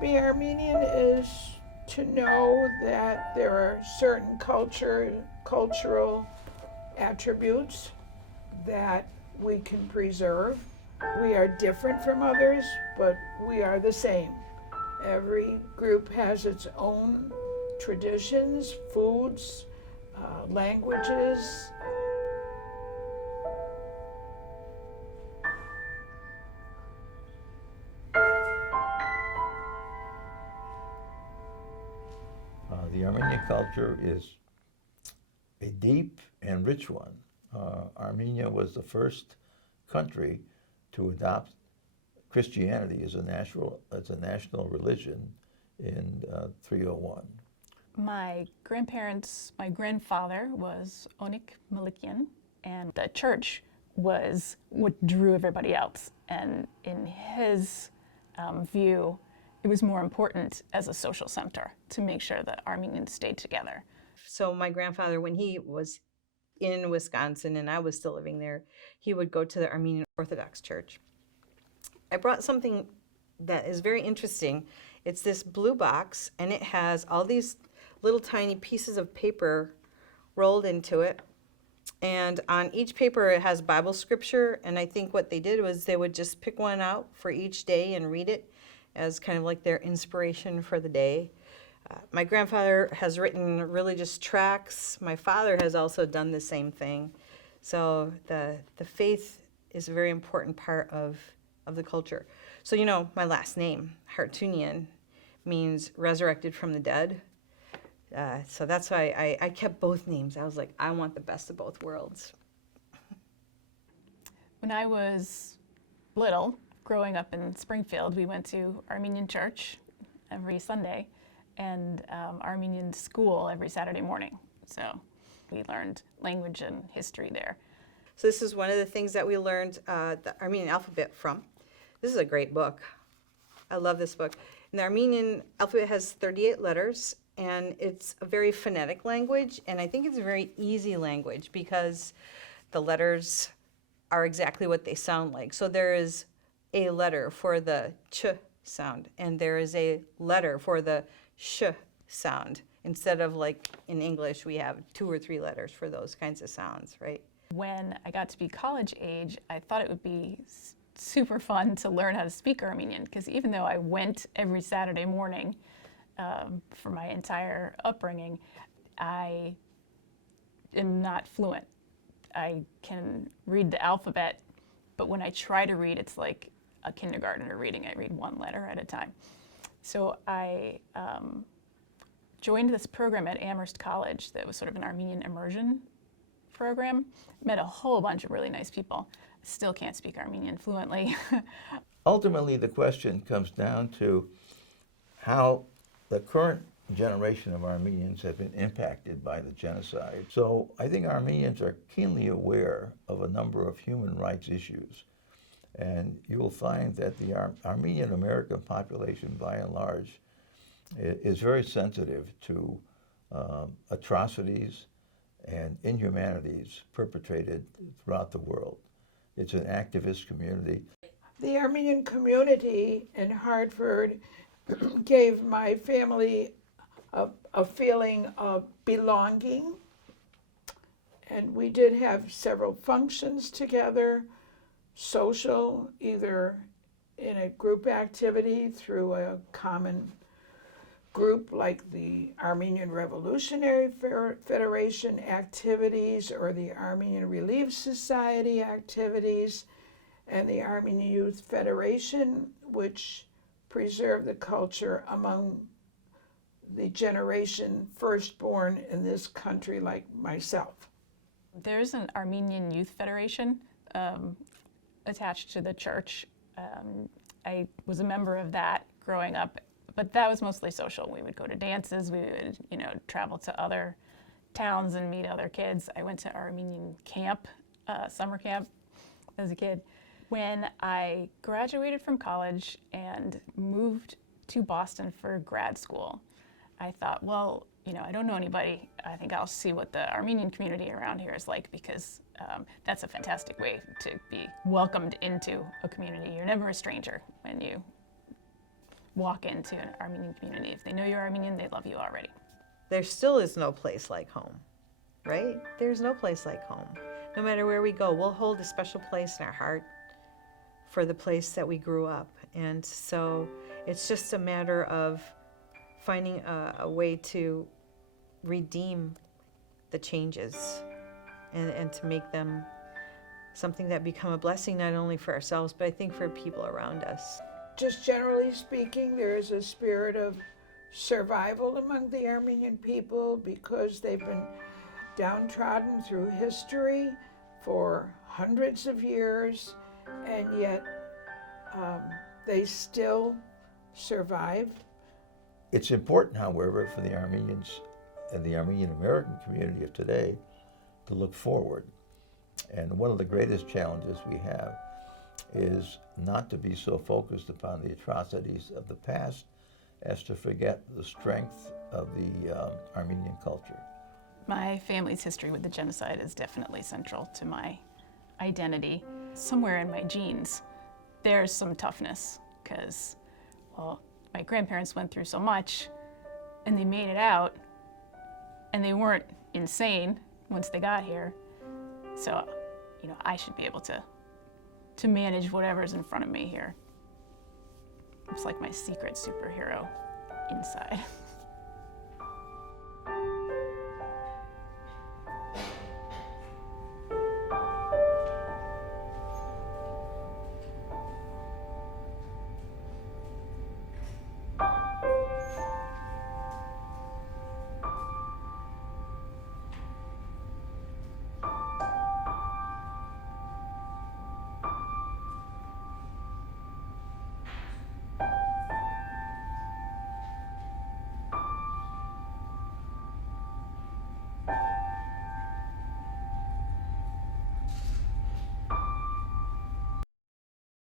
be Armenian is to know that there are certain cultural attributes that we can preserve. We are different from others, but we are the same. Every group has its own traditions, foods, languages. The Armenian culture is a deep and rich one. Armenia was the first country to adopt Christianity as a national religion in 301. My grandfather was Onik Malikian, and the church was what drew everybody else. And in his view, it was more important as a social center to make sure that Armenians stayed together. So my grandfather, when he was in Wisconsin and I was still living there, he would go to the Armenian Orthodox Church. I brought something that is very interesting. It's this blue box, and it has all these little tiny pieces of paper rolled into it. And on each paper, it has Bible scripture. And I think what they did was they would just pick one out for each day and read it as kind of like their inspiration for the day. My grandfather has written religious tracts. My father has also done the same thing. So the faith is a very important part of the culture. So, you know, my last name, Hartunian, means resurrected from the dead. So that's why I kept both names. I was like, I want the best of both worlds. When I was little, growing up in Springfield, we went to Armenian church every Sunday and Armenian school every Saturday morning. So we learned language and history there. So this is one of the things that we learned the Armenian alphabet from. This is a great book. I love this book. And the Armenian alphabet has 38 letters, and it's a very phonetic language, and I think it's a very easy language because the letters are exactly what they sound like. So there is a letter for the ch sound, and there is a letter for the sh sound. Instead of like in English, we have 2 or 3 letters for those kinds of sounds, right? When I got to be college age, I thought it would be super fun to learn how to speak Armenian, because even though I went every Saturday morning for my entire upbringing, I am not fluent. I can read the alphabet, but when I try to read, it's like a kindergartner reading. I read 1 letter at a time. So I joined this program at Amherst College that was sort of an Armenian immersion program. Met a whole bunch of really nice people. Still can't speak Armenian fluently. Ultimately, the question comes down to how the current generation of Armenians have been impacted by the genocide. So I think Armenians are keenly aware of a number of human rights issues. And you will find that the Armenian American population, by and large, is very sensitive to atrocities and inhumanities perpetrated throughout the world. It's an activist community. The Armenian community in Hartford gave my family a feeling of belonging, and we did have several functions together, social, either in a group activity through a common group like the Armenian Revolutionary Federation activities or the Armenian Relief Society activities, and the Armenian Youth Federation, which preserved the culture among the generation first born in this country like myself. There's an Armenian Youth Federation attached to the church. I was a member of that growing up, but that was mostly social. We would go to dances, we would, travel to other towns and meet other kids. I went to Armenian camp, summer camp as a kid. When I graduated from college and moved to Boston for grad school, I thought, well, I don't know anybody. I think I'll see what the Armenian community around here is like, because that's a fantastic way to be welcomed into a community. You're never a stranger when you walk into an Armenian community. If they know you're Armenian, they love you already. There still is no place like home, right? There's no place like home. No matter where we go, we'll hold a special place in our heart for the place that we grew up. And so it's just a matter of finding a way to redeem the changes and to make them something that become a blessing not only for ourselves, but I think for people around us. Just generally speaking, there is a spirit of survival among the Armenian people because they've been downtrodden through history for hundreds of years, and yet they still survive. It's important, however, for the Armenians and the Armenian American community of today to look forward. And one of the greatest challenges we have is not to be so focused upon the atrocities of the past as to forget the strength of the Armenian culture. My family's history with the genocide is definitely central to my identity. Somewhere in my genes, there's some toughness because, well, my grandparents went through so much and they made it out and they weren't insane once they got here. So, you know, I should be able to manage whatever's in front of me here. It's like my secret superhero inside.